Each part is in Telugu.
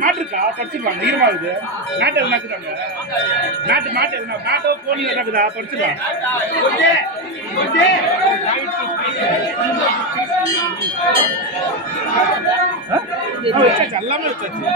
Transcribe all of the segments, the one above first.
மாட்டு இருக்கா படிச்சிருவாங்க ஈரமாகுது நாட்டு எதுனா இருக்குதாங்க மாட்டு எதுனா மாட்டோ கோழி எதுனா இருக்குதா படிச்சிருவாங்க வச்சாச்சு எல்லாமே வச்சாச்சு.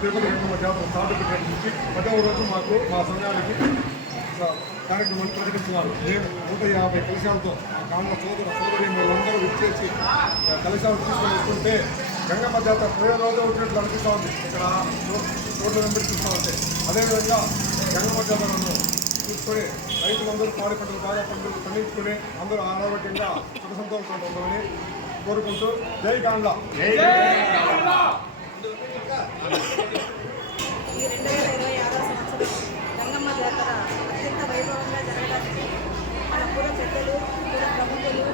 తిరుపతి గంగమ్మ జాతర స్టార్ట్ పెట్టినప్పటి నుంచి 10వ రోజు మాకు మా సంఘానికి కార్యక్రమాన్ని ప్రకటిస్తున్నారు. మేము 150 కలశాలతో మా కామ్మ సోదరి మేమందరూ విచ్చేసి కలశాలు తీసుకొని వస్తుంటే గంగమ్మ జాతర 10వ రోజు వచ్చినట్లు అనిపిస్తూ ఉంది. ఇక్కడ రోడ్లు వెంబడి చూస్తూ ఉంటే అదేవిధంగా గంగమ్మ జాతరను చూసుకొని రైతులందరూ పాడి పంటలు బాగా పండించుకొని అందరూ ఆరోగ్యంగా సుఖ సంతోషంగా ఉండాలని కోరుకుంటూ జై గాండ్ల. ఈ 2026 సంవత్సరం గంగమ్మ జాతర అత్యంత వైభవంగా జరగడానికి మన పూర్వ పెద్దలు పూర్వ ప్రముఖులు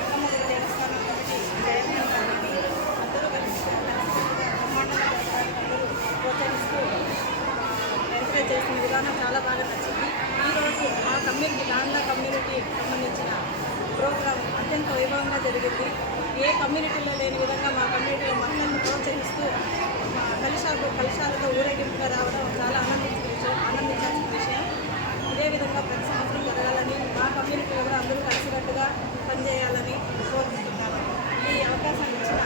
గంగమ్మ దేవస్థానం కమిటీ చైర్మన్ గారికి అందరూ కలిసి బ్రహ్మాండంగా జరగడానికి అందరూ ప్రోత్సహిస్తూ ఎంకరేజ్ చేసిన విధానం చాలా బాగా నచ్చింది. ఈరోజు మా కమ్యూనిటీ గాండ్ల కమ్యూనిటీకి సంబంధించిన ప్రోగ్రాం అత్యంత వైభవంగా జరిగింది. ఏ కమ్యూనిటీలో లేని విధంగా మా కమ్యూనిటీలో మహిళలను ప్రోత్సహిస్తూ కలశాలతో ఊరేగింపుగా రావడం చాలా ఆనందించాల్సిన విషయం. ఇదే విధంగా ప్రతి సంవత్సరం జరగాలని మా కమ్యూనిటీలో కూడా అందరూ కలిసికట్టుగా పనిచేయాలని కోరుకుంటున్నాను. ఈ అవకాశాన్ని ఇచ్చిన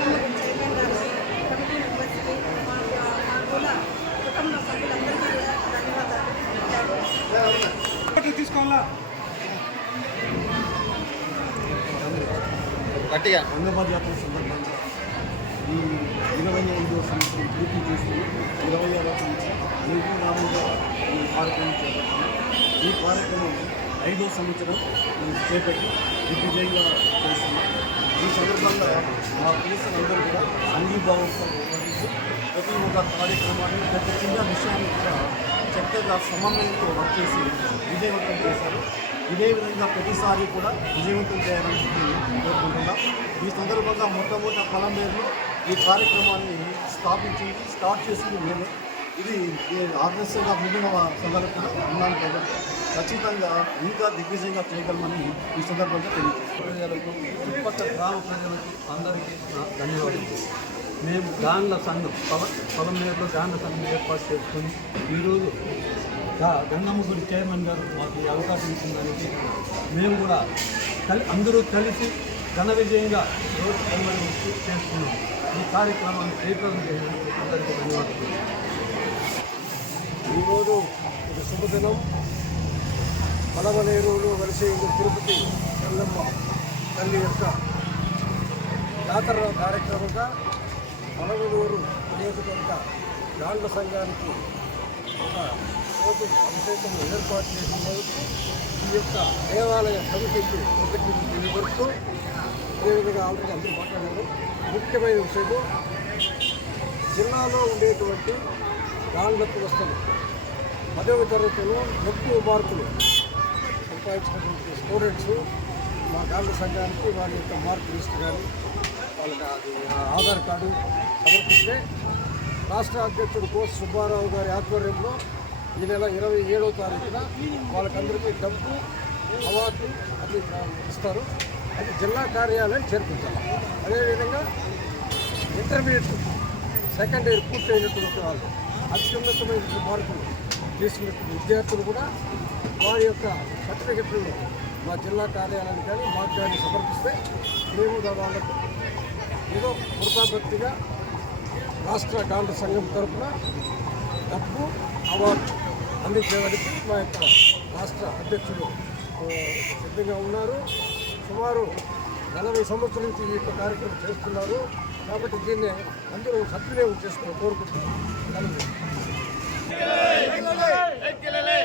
గంగమ్మ చైర్మన్ గారికి, కమిటీ మెంబర్స్కి, మా కుల కుటుంబ సభ్యులందరికీ కూడా ధన్యవాదాలు. తీసుకోవాలా గంగమ్మ జాతర సందర్భంగా ఈ 25వ సంవత్సరం పూర్తి చేస్తూ 26వ సంవత్సరం నిర్విరామంగా ఈ కార్యక్రమం చేపడుతున్నాం. ఈ కార్యక్రమం 5వ సంవత్సరం చేపట్టి దిగ్విజయంగా చేస్తున్నాం. ఈ సందర్భంగా మా పురుషులందరూ కూడా సంఘీభావంతో నిర్వహించి ప్రతి ఒక్క కార్యక్రమాన్ని ప్రతి చిన్న విషయాన్ని కూడా చక్కగా సమన్వయంతో వర్క్ చేసి విజయవంతం చేశారు. ఇదే విధంగా ప్రతిసారి కూడా విజయవంతం చేయాలని చెప్పి కోరుకుంటున్నాం. ఈ సందర్భంగా మొట్టమొదటి పొలంబేరులో ఈ కార్యక్రమాన్ని స్టార్ట్ చేసింది మేమే. ఇది ఆదర్శంగా మిగిలిన సంఘాలకు కూడా ఉన్నాను కాబట్టి ఖచ్చితంగా ఇంకా దిగ్విజయంగా చేయగలమని ఈ సందర్భంగా తెలియజేస్తాం. చుట్టుపక్కల గ్రామ ప్రజలకు అందరికీ ధన్యవాదాలు. మేము గాండ్ల సంఘం పొలంలో గాండ్ల సంఘం ఏర్పాటు చేసుకొని ఈరోజు గంగమ్మ గుడి చైర్మన్ గారు మాకు ఈ అవకాశం ఇచ్చిందానికి మేము కూడా అందరూ కలిసి ఘన విజయంగా రోజు చేసుకున్నాం. ఈ కార్యక్రమాన్ని జయప్రదం చేసినందుకు అందరికీ ధన్యవాదాలు. ఈరోజు ఒక శుభదినం. పడవలేరులో వెలిసే తిరుపతి గంగమ్మ తల్లి యొక్క జాతర కార్యక్రమంగా పడవలూరు నియోజకవర్గ గాండ్ల సంఘానికి ఒక రోజు అభిషేకం ఏర్పాటు చేసిన ఈ యొక్క దేవాలయ కమిటీకి ఒకటి తెలియబడుతూ అదేవిధంగా ఆల్రెడీ అందరూ మాట్లాడారు. ముఖ్యమైన విషయము జిల్లాలో ఉండేటువంటి గాండ్ల కులస్తులు 10వ తరగతిలో ఎక్కువ మార్కులు సంపాదించినటువంటి స్టూడెంట్స్ మా గాండ్ల సంఘానికి వాళ్ళ యొక్క మార్క్ లిస్ట్ కానీ వాళ్ళకి అది ఆధార్ కార్డు సమర్పిస్తే రాష్ట్ర అధ్యక్షుడు కోస్ సుబ్బారావు గారి ఆధ్వర్యంలో ఈ నెల 27వ తారీఖున వాళ్ళకందరికీ డబ్బు అవార్డు అది ఇస్తారు. అది జిల్లా కార్యాలయం చేర్పించాలి. అదేవిధంగా ఇంటర్మీడియట్ సెకండ్ ఇయర్ పూర్తయినటువంటి వాళ్ళు అత్యున్నతమైన మార్కులు తీసుకున్నటువంటి విద్యార్థులు కూడా వారి యొక్క సర్టిఫికెట్లు మా జిల్లా కార్యాలయానికి కానీ మాకు కానీ సమర్పిస్తే మేము వాళ్ళకు ఏదో వృతాభక్తిగా రాష్ట్ర గాండ్ల సంఘం తరఫున డబ్బు అవార్డు అందించేవారికి మా యొక్క రాష్ట్ర అధ్యక్షులు సిద్ధంగా ఉన్నారు. సుమారు 40 సంవత్సరాల నుంచి ఈ యొక్క కార్యక్రమం చేస్తున్నారు. కాబట్టి దీన్ని అందరూ సద్వినియోగం చేసుకుని కోరుకుంటున్నారు. Ekilele!